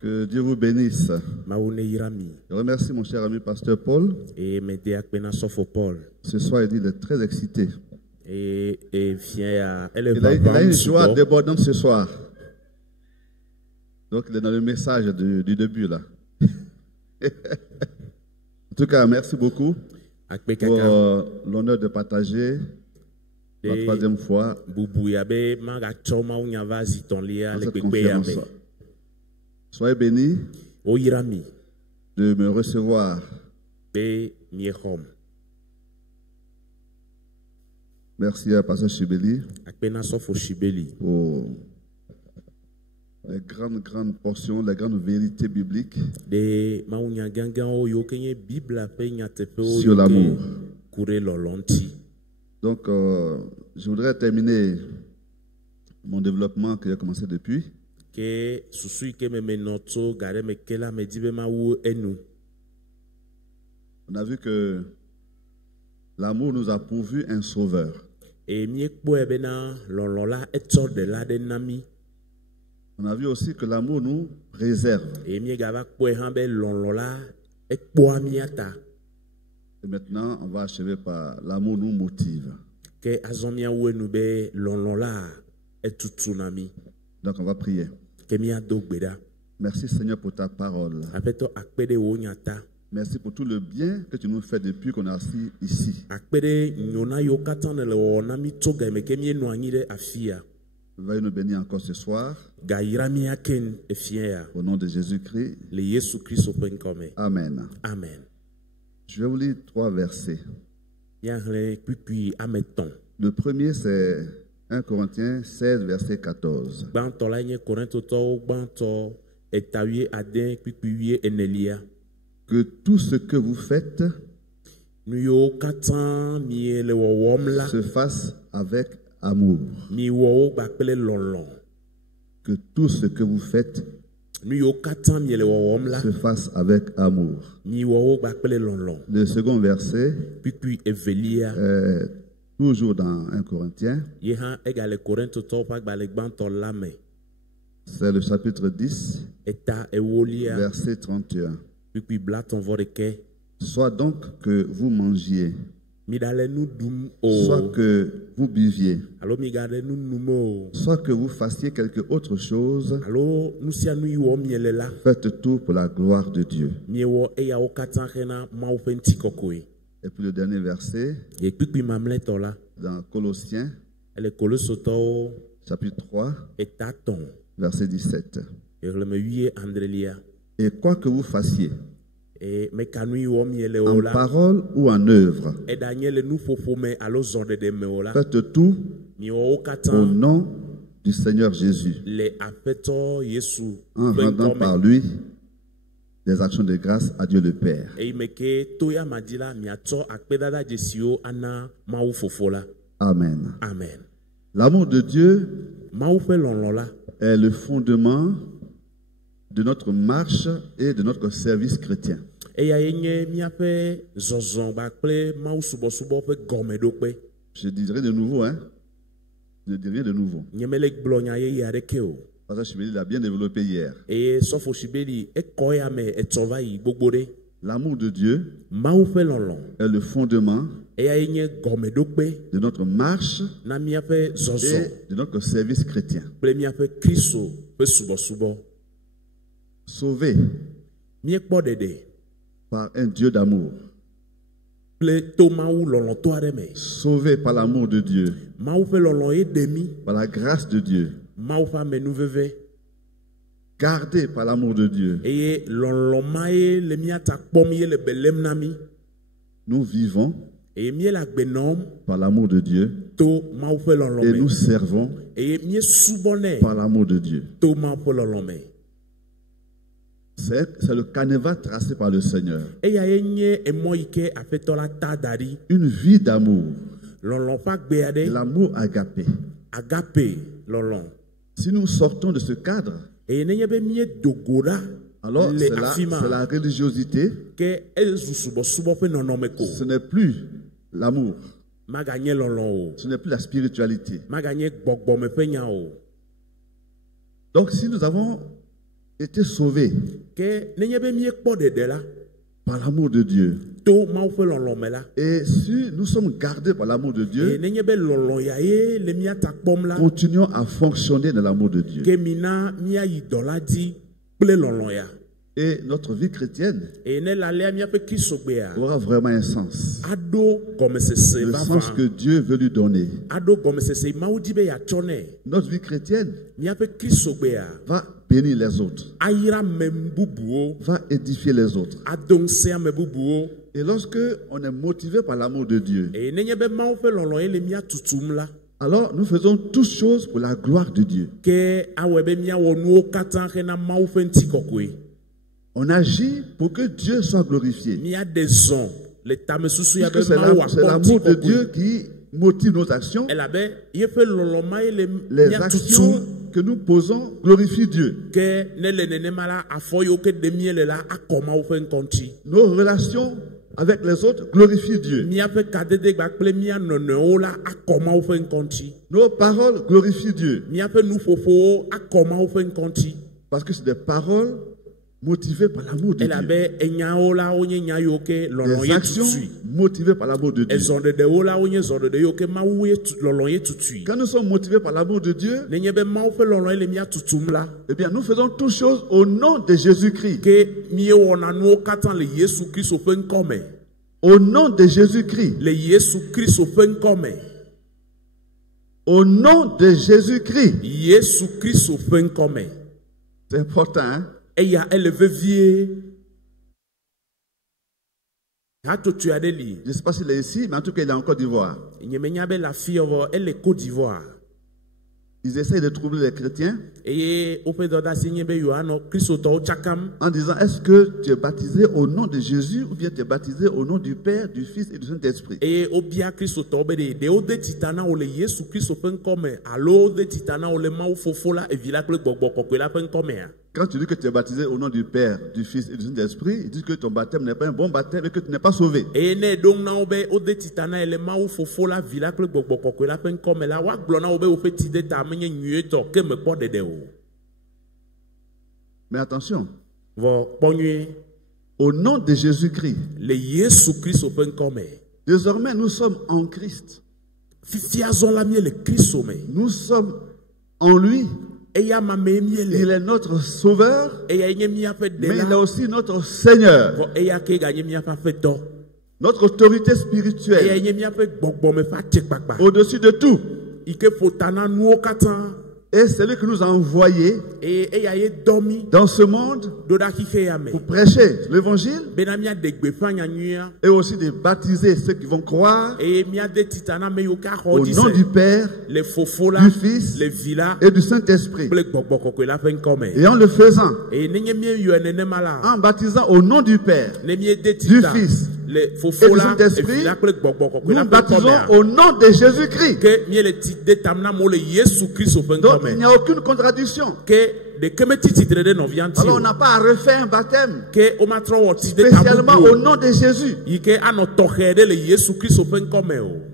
Que Dieu vous bénisse. Je remercie mon cher ami pasteur Paul. Ce soir, il est très excité. Il a une joie débordante ce soir. Donc, il est dans le message du début là. En tout cas, merci beaucoup pour l'honneur de partager la troisième fois cette conférence. Soyez bénis de me recevoir. Merci à Pasteur Chibeli pour les grandes portions, les grandes vérités bibliques sur l'amour. Donc, je voudrais terminer mon développement que j'ai commencé depuis. On a vu que l'amour nous a pourvu un sauveur. On a vu aussi que l'amour nous préserve. Et maintenant, on va achever par l'amour nous motive. Donc, on va prier. Merci Seigneur pour ta parole. Merci pour tout le bien que tu nous fais depuis qu'on est assis ici. Veuillez nous bénir encore ce soir. Au nom de Jésus-Christ. Amen. Amen. Je vais vous lire 3 versets. Le premier, c'est 1 Corinthiens 16, verset 14. Que tout ce que vous faites se fasse avec amour. Que tout ce que vous faites se fasse avec amour. Le second verset, toujours dans 1 Corinthiens, c'est le chapitre 10, verset 31. Soit donc que vous mangiez, soit que vous buviez, soit que vous fassiez quelque autre chose, faites tout pour la gloire de Dieu. Et puis le dernier verset, dans Colossiens, chapitre 3, verset 17. Et quoi que vous fassiez, en parole ou en œuvre, faites tout au nom du Seigneur Jésus, en rendant par lui des actions de grâce à Dieu le Père. Amen. Amen. L'amour de Dieu est le fondement de notre marche et de notre service chrétien. Je dirais de nouveau, hein? Je ne dis rien de nouveau. Parce que Chibeli l'a bien développé hier. L'amour de Dieu est le fondement de notre marche et de notre service chrétien. Sauvé par un Dieu d'amour. Sauvé par l'amour de Dieu. Par la grâce de Dieu. Gardé par l'amour de Dieu. Nous vivons par l'amour de Dieu. Et nous servons par l'amour de Dieu. C'est le canevas tracé par le Seigneur. Une vie d'amour. L'amour agapé. Si nous sortons de ce cadre, alors c'est la religiosité. Ce n'est plus l'amour. Ce n'est plus la spiritualité. Donc si nous avons été sauvés par l'amour de Dieu, et si nous sommes gardés par l'amour de Dieu, continuons à fonctionner dans l'amour de Dieu. Et notre vie chrétienne aura vraiment un sens. Le sens que Dieu veut lui donner. Notre vie chrétienne va bénir les autres, va édifier les autres. Et lorsque on est motivé par l'amour de Dieu, alors nous faisons toutes choses pour la gloire de Dieu. On agit pour que Dieu soit glorifié. C'est l'amour de Dieu qui motive nos actions. Les actions que nous posons glorifient Dieu. Nos relations avec les autres glorifient Dieu. Nos paroles glorifient Dieu. Parce que c'est des paroles motivées par l'amour de Dieu. Des actions motivées par l'amour de Dieu. Quand nous sommes motivés par l'amour de Dieu, eh bien nous faisons toutes choses au nom de Jésus-Christ. Au nom de Jésus-Christ. Au nom de Jésus-Christ. C'est important, hein? Je ne sais pas s'il est ici, mais en tout cas, il est en Côte d'Ivoire. Ils essayent de troubler les chrétiens en disant, est-ce que tu es baptisé au nom de Jésus ou bien tu es baptisé au nom du Père, du Fils et du Saint-Esprit? Quand tu dis que tu es baptisé au nom du Père, du Fils et du Saint-Esprit, ils disent que ton baptême n'est pas un bon baptême et que tu n'es pas sauvé. Mais attention, au nom de Jésus-Christ, désormais nous sommes en Christ. Nous sommes en lui. Il est notre sauveur, mais il est aussi notre Seigneur. Notre autorité spirituelle au-dessus de tout. Et c'est lui qui nous a envoyés dans ce monde pour prêcher l'évangile et aussi de baptiser ceux qui vont croire au nom du Père, du Fils et du Saint-Esprit. Et en le faisant, en baptisant au nom du Père, du Fils et du Saint-Esprit, nous baptisons au nom de Jésus-Christ. Donc il n'y a aucune contradiction. Alors on n'a pas à refaire un baptême spécialement au nom de Jésus.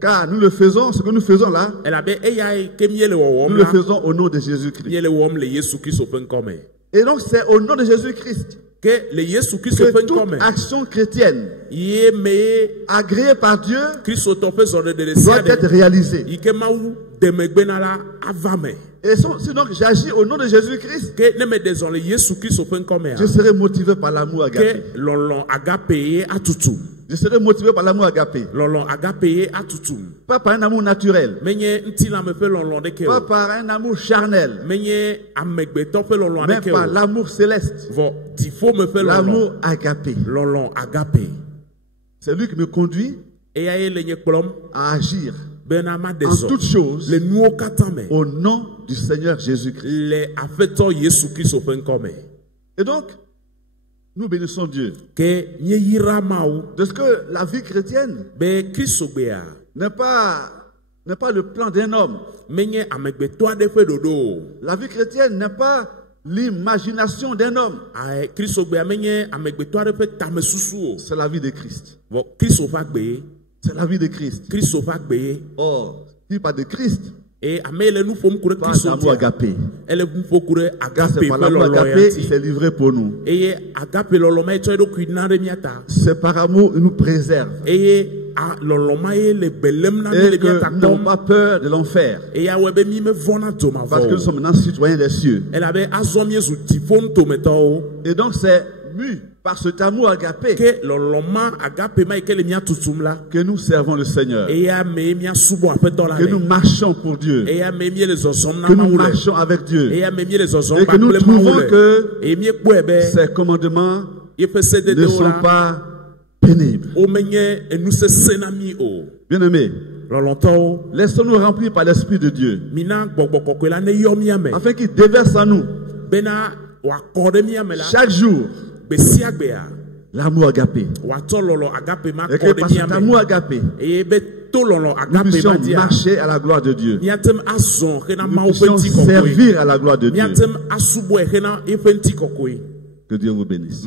Car nous le faisons, ce que nous faisons là, nous le faisons au nom de Jésus-Christ. Et donc c'est au nom de Jésus-Christ que toute action chrétienne agréée par Dieu doit être réalisée. Et si donc j'agis au nom de Jésus-Christ, je serai motivé par l'amour agapé. Je serai motivé par l'amour agapé. Pas par un amour naturel. Pas par un amour charnel. Mais par l'amour céleste. L'amour agapé. C'est lui qui me conduit à agir en toutes choses au nom du Seigneur Jésus-Christ. Et donc, nous bénissons Dieu de ce que la vie chrétienne n'est pas le plan d'un homme. La vie chrétienne n'est pas l'imagination d'un homme. C'est la vie de Christ. C'est la vie de Christ. Or, s'il n'y a pas de Christ, Par l'amour agapé. Grâce par l'amour agapé, il s'est livré pour nous. C'est par amour qu'il nous préserve. Et que nous n'avons pas peur de l'enfer. Parce que nous sommes maintenant citoyens des cieux. Et donc c'est mu par cet amour agapé que nous servons le Seigneur. Que nous marchons pour Dieu. Que nous marchons avec Dieu. Et que nous trouvons que ces commandements ne sont pas pénibles. Bien aimé, laissons-nous remplir par l'Esprit de Dieu, afin qu'il déverse en nous chaque jour l'amour agapé. Et que par cet amour agapé, nous puissions marcher à la gloire de Dieu. Nous puissions servir à la gloire de Dieu. Que Dieu vous bénisse.